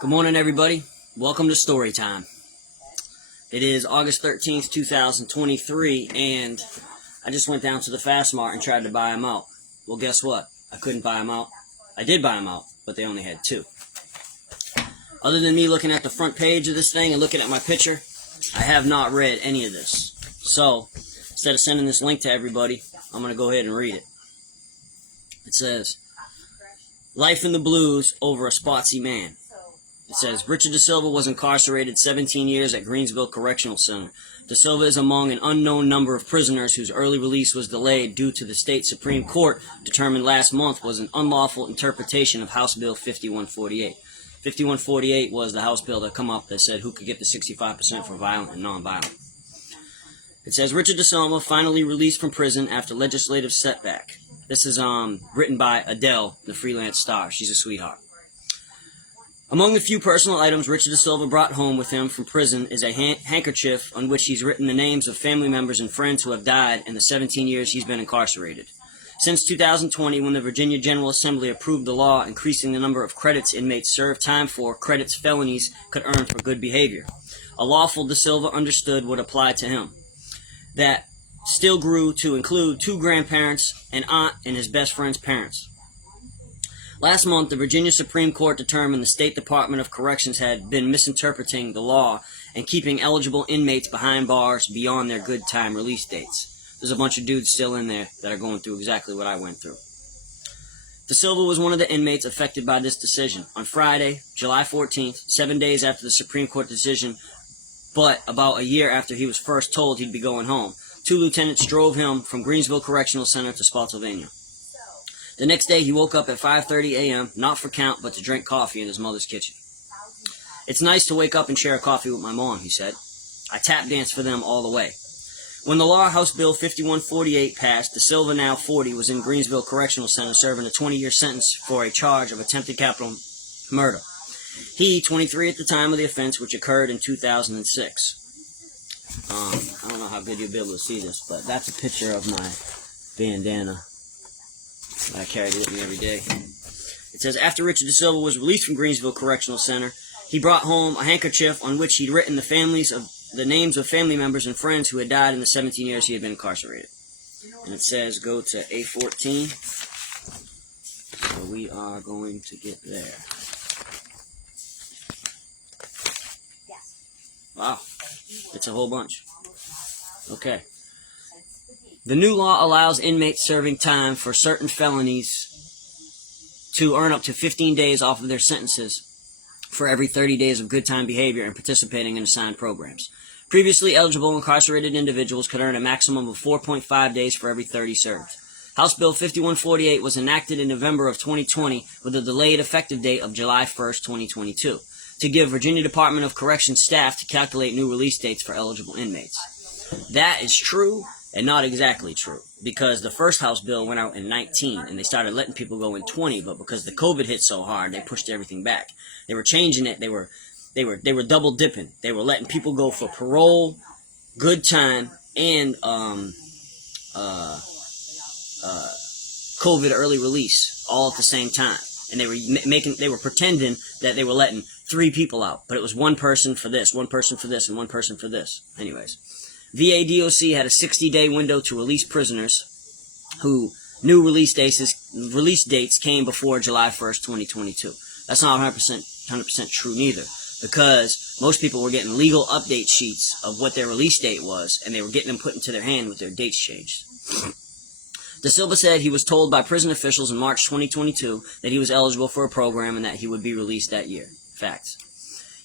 Good morning, everybody. Welcome to Story Time. It is August 13th, 2023, and I just went down to the Fast Mart and tried to buy them out. Well, guess what? I couldn't buy them out. I did buy them out, but they only had two. Other than me looking at the front page of this thing and looking at my picture, I have not read any of this. So, instead of sending this link to everybody, I'm going to go ahead and read it. It says, Life in the Blues over a Spotsy Man. It says, Richard Da Silva was incarcerated 17 years at Greensville Correctional Center. Da Silva is among an unknown number of prisoners whose early release was delayed due to the state Supreme Court determined last month was an unlawful interpretation of House Bill 5148. 5148 was the House bill that come up that said who could get the 65% for violent and nonviolent. It says, Richard Da Silva finally released from prison after legislative setback. This is written by Adele, the freelance star. She's a sweetheart. Among the few personal items Richard Da Silva brought home with him from prison is a handkerchief on which he's written the names of family members and friends who have died in the 17 years he's been incarcerated. Since 2020, when the Virginia General Assembly approved the law increasing the number of credits inmates serve time for, credits felonies could earn for good behavior. A lawful Da Silva understood what applied to him. That still grew to include two grandparents, an aunt, and his best friend's parents. Last month, the Virginia Supreme Court determined the State Department of Corrections had been misinterpreting the law and keeping eligible inmates behind bars beyond their good time release dates. There's a bunch of dudes still in there that are going through exactly what I went through. Da Silva was one of the inmates affected by this decision. On Friday, July 14th, 7 days after the Supreme Court decision, but about a year after he was first told he'd be going home, two lieutenants drove him from Greensville Correctional Center to Spotsylvania. The next day, he woke up at 5:30 a.m., not for count, but to drink coffee in his mother's kitchen. It's nice to wake up and share a coffee with my mom, he said. I tap danced for them all the way. When the law, House Bill 5148, passed, Da Silva, now 40, was in Greensville Correctional Center serving a 20-year sentence for a charge of attempted capital murder. He, 23 at the time of the offense, which occurred in 2006. I don't know how good you'll be able to see this, but that's a picture of my bandana. I carried it with me every day. It says, after Richard Da Silva was released from Greensville Correctional Center, he brought home a handkerchief on which he'd written the names of family members and friends who had died in the 17 years he had been incarcerated. And it says, go to A14. So we are going to get there. Wow. It's a whole bunch. Okay. The new law allows inmates serving time for certain felonies to earn up to 15 days off of their sentences for every 30 days of good time behavior and participating in assigned programs. Previously eligible incarcerated individuals could earn a maximum of 4.5 days for every 30 served. House Bill 5148 was enacted in November of 2020 with a delayed effective date of July 1st, 2022, to give Virginia Department of Corrections staff to calculate new release dates for eligible inmates. That is true. And not exactly true, because the first House bill went out in 19, and they started letting people go in 20, but because the COVID hit so hard, they pushed everything back. They were changing it. They were double dipping. They were letting people go for parole, good time, and COVID early release all at the same time. And they were pretending that they were letting 3 people out, but it was one person for this, one person for this, and one person for this. Anyways. VA DOC had a 60-day window to release prisoners who new release dates came before July 1st, 2022. That's not 100% true neither, because most people were getting legal update sheets of what their release date was, and they were getting them put into their hand with their dates changed. Da Silva said he was told by prison officials in March 2022 that he was eligible for a program and that he would be released that year. Facts.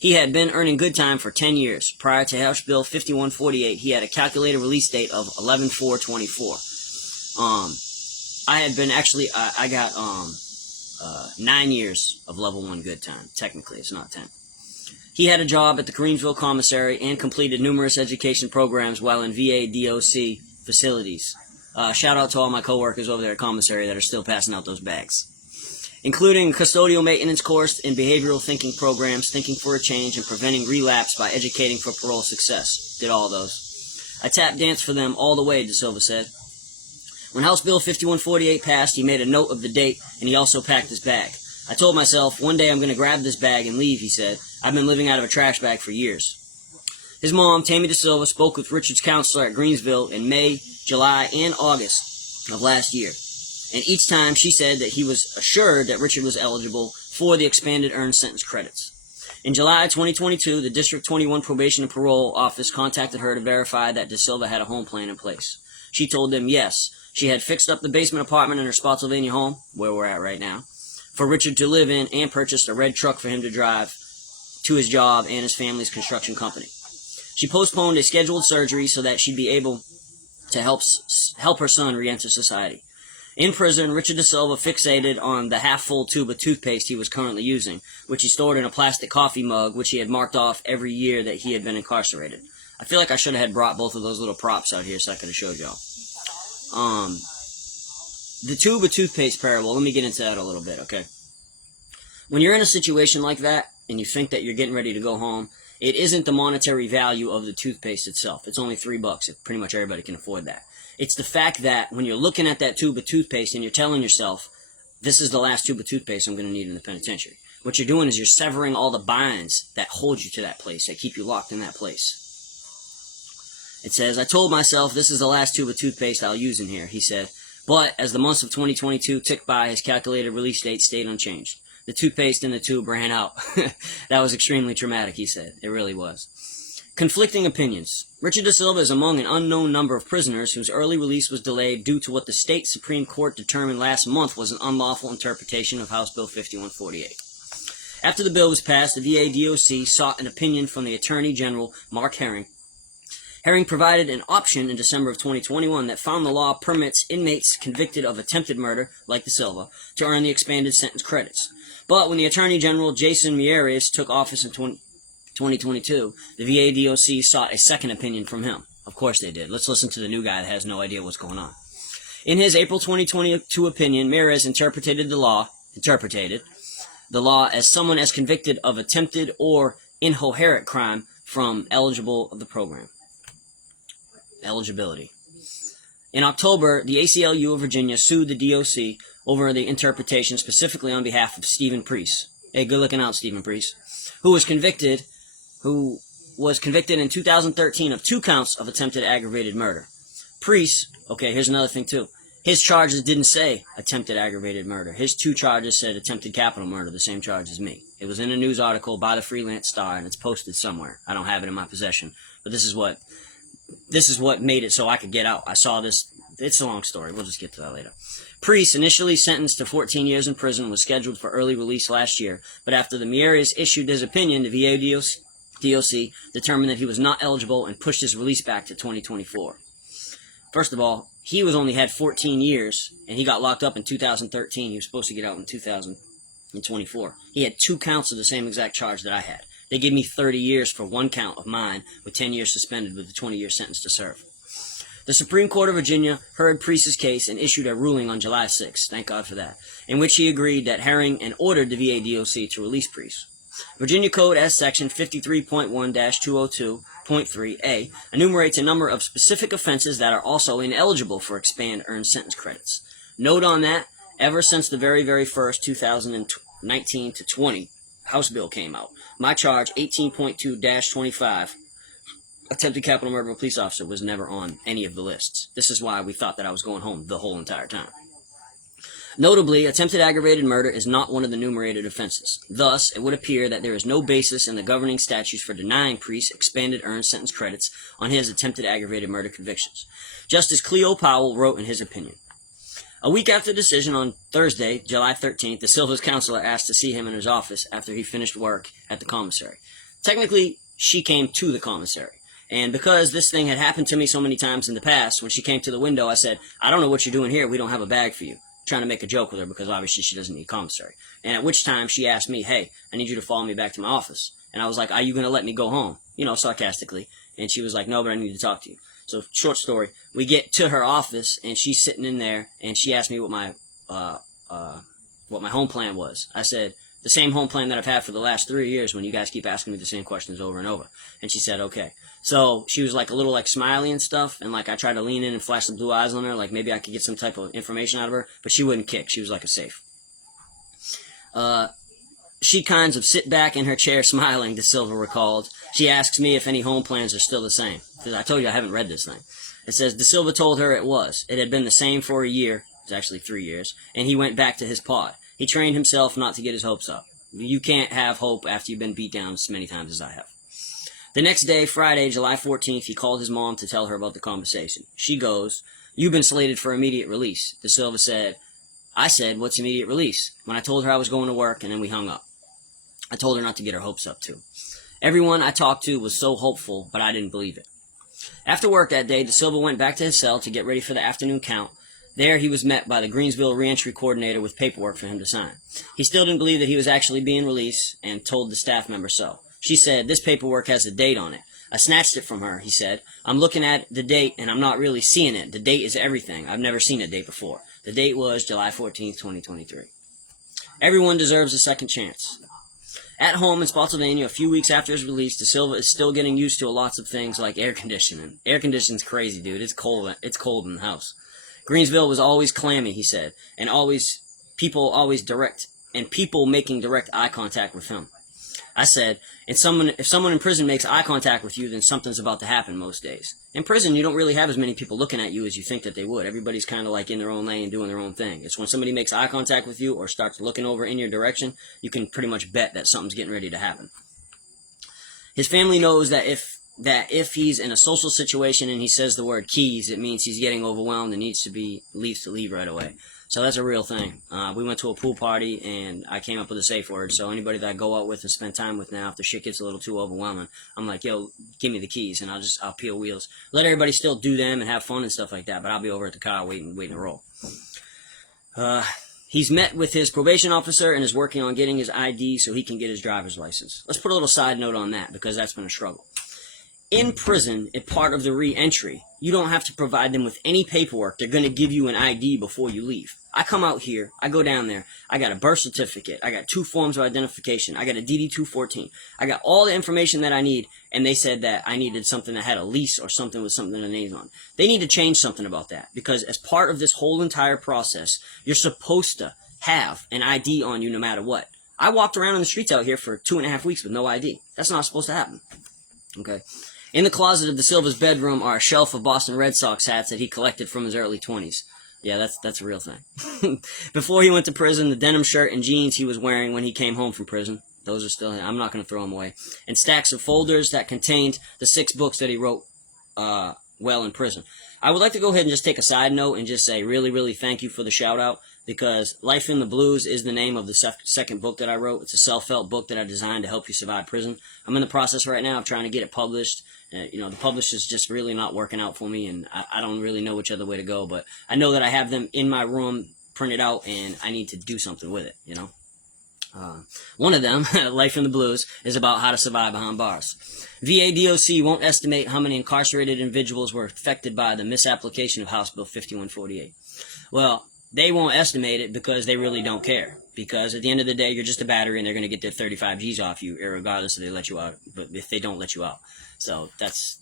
He had been earning good time for 10 years. Prior to House Bill 5148, he had a calculated release date of 11/4/24. I got 9 years of level 1 good time. Technically, it's not 10. He had a job at the Greensville Commissary and completed numerous education programs while in VA DOC facilities. Shout out to all my coworkers over there at Commissary that are still passing out those bags. Including custodial maintenance course in behavioral thinking programs, thinking for a change, and preventing relapse by educating for parole success. Did all those. I tap danced for them all the way, Da Silva said. When House Bill 5148 passed, he made a note of the date, and he also packed his bag. I told myself, one day I'm going to grab this bag and leave, he said. I've been living out of a trash bag for years. His mom, Tammy Da Silva, spoke with Richard's counselor at Greensville in May, July, and August of last year. And each time she said that he was assured that Richard was eligible for the expanded earned sentence credits. In July 2022, the District 21 Probation and Parole Office contacted her to verify that Da Silva had a home plan in place. She told them yes, she had fixed up the basement apartment in her Spotsylvania home, where we're at right now, for Richard to live in, and purchased a red truck for him to drive to his job and his family's construction company. She postponed a scheduled surgery so that she'd be able to help her son re-enter society. In prison, Richard Da Silva fixated on the half-full tube of toothpaste he was currently using, which he stored in a plastic coffee mug, which he had marked off every year that he had been incarcerated. I feel like I should have had brought both of those little props out here so I could have showed y'all. The tube of toothpaste parable, let me get into that a little bit, okay? When you're in a situation like that, and you think that you're getting ready to go home, it isn't the monetary value of the toothpaste itself. It's only $3. Pretty much everybody can afford that. It's the fact that when you're looking at that tube of toothpaste and you're telling yourself, this is the last tube of toothpaste I'm going to need in the penitentiary. What you're doing is you're severing all the binds that hold you to that place, that keep you locked in that place. It says, I told myself this is the last tube of toothpaste I'll use in here, he said. But as the months of 2022 ticked by, his calculated release date stayed unchanged. The toothpaste in the tube ran out. That was extremely traumatic, he said. It really was. Conflicting opinions. Richard Da Silva is among an unknown number of prisoners whose early release was delayed due to what the state Supreme Court determined last month was an unlawful interpretation of House Bill 5148. After the bill was passed, the VA DOC sought an opinion from the Attorney General, Mark Herring. Herring provided an option in December of 2021 that found the law permits inmates convicted of attempted murder, like Da Silva, to earn the expanded sentence credits. But when the Attorney General, Jason Miyares, took office in 2022, the VA DOC sought a second opinion from him. Of course they did. Let's listen to the new guy that has no idea what's going on. In his April 2022 opinion, Miyares interpreted the law as someone as convicted of attempted or incoherent crime from eligible of the program. Eligibility. In October, the ACLU of Virginia sued the DOC over the interpretation, specifically on behalf of Stephen Priest. Hey, good looking out, Stephen Priest, who was convicted in 2013 of 2 counts of attempted aggravated murder. Priest, okay, here's another thing too. His charges didn't say attempted aggravated murder. His 2 charges said attempted capital murder, the same charge as me. It was in a news article by the Freelance Star, and it's posted somewhere. I don't have it in my possession, but this is what made it so I could get out. I saw this. It's a long story. We'll just get to that later. Priest, initially sentenced to 14 years in prison, was scheduled for early release last year, but after the Miyares issued his opinion, the VA DOC determined that he was not eligible and pushed his release back to 2024. First of all, he only had 14 years, and he got locked up in 2013. He was supposed to get out in 2024. He had 2 counts of the same exact charge that I had. They gave me 30 years for 1 count of mine, with 10 years suspended with a 20-year sentence to serve. The Supreme Court of Virginia heard Priest's case and issued a ruling on July 6, thank God for that, in which he agreed that Herring and ordered the VA DOC to release Priest. Virginia Code S Section 53.1-202.3a enumerates a number of specific offenses that are also ineligible for expand earned sentence credits. Note on that, ever since the very first 2019 to 20 House bill came out, my charge 18.2-25, attempted capital murder of a police officer, was never on any of the lists. This is why we thought that I was going home the whole entire time. Notably, attempted aggravated murder is not one of the enumerated offenses. Thus, it would appear that there is no basis in the governing statutes for denying Priest expanded earned sentence credits on his attempted aggravated murder convictions. Justice Cleo Powell wrote in his opinion. A week after the decision, on Thursday, July 13th, Da Silva's counselor asked to see him in his office after he finished work at the commissary. Technically, she came to the commissary. And because this thing had happened to me so many times in the past, when she came to the window, I said, I don't know what you're doing here. We don't have a bag for you. Trying to make a joke with her because obviously she doesn't need commissary. And at which time she asked me, hey, I need you to follow me back to my office. And I was like, are you going to let me go home? You know, sarcastically. And she was like, no, but I need to talk to you. So, short story, we get to her office, and she's sitting in there, and she asked me what my home plan was. I said, the same home plan that I've had for the last 3 years when you guys keep asking me the same questions over and over. And she said, okay. So, she was like a little like smiley and stuff, and like I tried to lean in and flash the blue eyes on her, like maybe I could get some type of information out of her, but she wouldn't kick. She was like a safe. She kinds of sit back in her chair smiling, De Silva recalled. She asks me if any home plans are still the same. I told you I haven't read this thing. It says, De Silva told her it was. It had been the same for a year. It's actually 3 years. And he went back to his pod. He trained himself not to get his hopes up. You can't have hope after you've been beat down as many times as I have. The next day, Friday, July 14th, he called his mom to tell her about the conversation. She goes, "You've been slated for immediate release." De Silva said, "I said, what's immediate release?" When I told her I was going to work, and then we hung up. I told her not to get her hopes up, too. Everyone I talked to was so hopeful, but I didn't believe it. After work that day, De Silva went back to his cell to get ready for the afternoon count. There, he was met by the Greensville reentry coordinator with paperwork for him to sign. He still didn't believe that he was actually being released and told the staff member so. She said, "This paperwork has a date on it." I snatched it from her, he said. "I'm looking at the date, and I'm not really seeing it. The date is everything. I've never seen a date before." The date was July 14th, 2023. Everyone deserves a second chance. At home in Spotsylvania, a few weeks after his release, De Silva is still getting used to lots of things like air conditioning. Air conditioning's crazy, dude. It's cold in the house. Greensville was always clammy, he said, and people making direct eye contact with him. I said, if someone in prison makes eye contact with you, then something's about to happen most days. In prison, you don't really have as many people looking at you as you think that they would. Everybody's kind of like in their own lane doing their own thing. It's when somebody makes eye contact with you or starts looking over in your direction, you can pretty much bet that something's getting ready to happen. His family knows that if he's in a social situation and he says the word keys, it means he's getting overwhelmed and needs to leave right away. So that's a real thing. We went to a pool party, and I came up with a safe word. So anybody that I go out with and spend time with now, if the shit gets a little too overwhelming, I'm like, "Yo, give me the keys," and I'll peel wheels. Let everybody still do them and have fun and stuff like that, but I'll be over at the car waiting to roll. He's met with his probation officer and is working on getting his ID so he can get his driver's license. Let's put a little side note on that, because that's been a struggle. In prison, as part of the re-entry, you don't have to provide them with any paperwork. They're going to give you an ID before you leave. I come out here, I go down there, I got a birth certificate, I got 2 forms of identification, I got a DD-214, I got all the information that I need, and they said that I needed something that had a lease or something with something with a name on. They need to change something about that, because as part of this whole entire process, you're supposed to have an ID on you no matter what. I walked around in the streets out here for 2.5 weeks with no ID. That's not supposed to happen. Okay? In the closet of De Silva's bedroom are a shelf of Boston Red Sox hats that he collected from his early 20s. Yeah, that's a real thing. Before he went to prison, the denim shirt and jeans he was wearing when he came home from prison, those are still, I'm not going to throw them away, and stacks of folders that contained the 6 books that he wrote while in prison. I would like to go ahead and just take a side note and just say really, really thank you for the shout-out, because Life in the Blues is the name of the second book that I wrote. It's a self-help book that I designed to help you survive prison. I'm in the process right now of trying to get it published. The publisher's just really not working out for me, and I don't really know which other way to go, but I know that I have them in my room printed out, and I need to do something with it, One of them, Life in the Blues, is about how to survive behind bars. VA-DOC won't estimate how many incarcerated individuals were affected by the misapplication of House Bill 5148. Well, they won't estimate it because they really don't care. Because at the end of the day, you're just a battery, and they're going to get their 35 G's off you, regardless if they let you out, but if they don't let you out. So that's,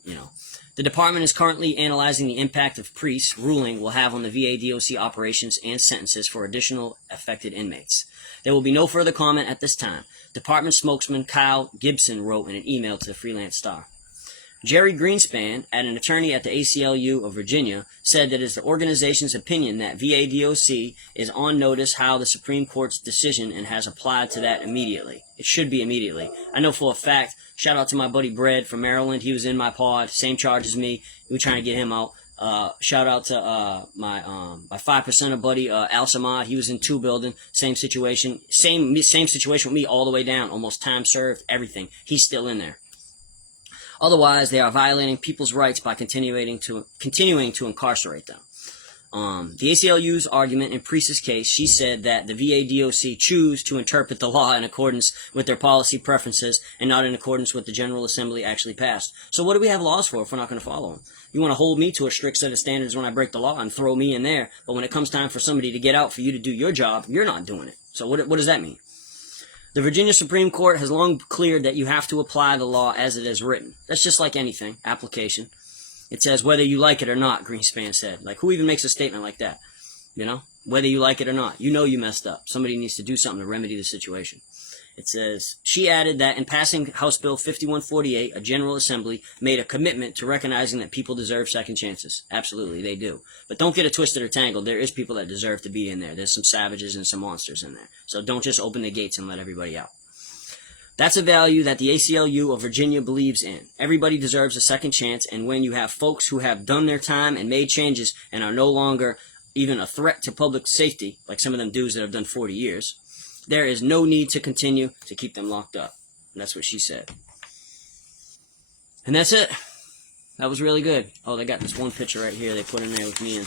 The department is currently analyzing the impact of Priest's ruling will have on the VA-DOC operations and sentences for additional affected inmates. There will be no further comment at this time. Department spokesman Kyle Gibson wrote in an email to the Freelance Star. Jerry Greenspan, an attorney at the ACLU of Virginia, said that it is the organization's opinion that VA-DOC is on notice how the Supreme Court's decision and has applied to that immediately. It should be immediately. I know for a fact, shout out to my buddy Brad from Maryland. He was in my pod, same charge as me. We were trying to get him out. Shout out to my 5%er buddy Al Samad. He was in 2 building, same situation. Same situation with me all the way down, almost time served, everything. He's still in there. Otherwise, they are violating people's rights by continuing to incarcerate them. The ACLU's argument in Priest's case, she said that the VA-DOC choose to interpret the law in accordance with their policy preferences and not in accordance with the General Assembly actually passed. So what do we have laws for if we're not going to follow them? You want to hold me to a strict set of standards when I break the law and throw me in there, but when it comes time for somebody to get out for you to do your job, you're not doing it. So what does that mean? The Virginia Supreme Court has long cleared that you have to apply the law as it is written. That's just like anything, application. It says whether you like it or not, Greenspan said. Like, who even makes a statement like that? whether you like it or not. You know you messed up. Somebody needs to do something to remedy the situation. It says, she added that in passing House Bill 5148, a General Assembly made a commitment to recognizing that people deserve second chances. Absolutely, they do. But don't get it twisted or tangled. There is people that deserve to be in there. There's some savages and some monsters in there. So don't just open the gates and let everybody out. That's a value that the ACLU of Virginia believes in. Everybody deserves a second chance, and when you have folks who have done their time and made changes and are no longer even a threat to public safety, like some of them dudes that have done 40 years, there is no need to continue to keep them locked up. And that's what she said. And that's it. That was really good. Oh, they got this one picture right here they put in there with me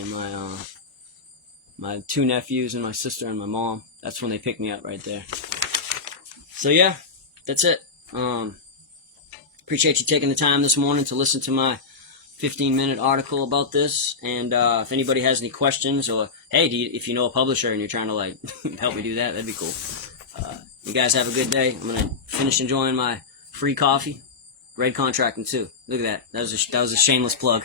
and my two nephews and my sister and my mom. That's when they picked me up right there. So yeah, that's it. Appreciate you taking the time this morning to listen to my 15-minute article about this. And if anybody has any questions, or hey, if you know a publisher and you're trying to like help me do that, that'd be cool. You guys have a good day. I'm gonna finish enjoying my free coffee. Red Contracting too. Look at that. That was a shameless plug.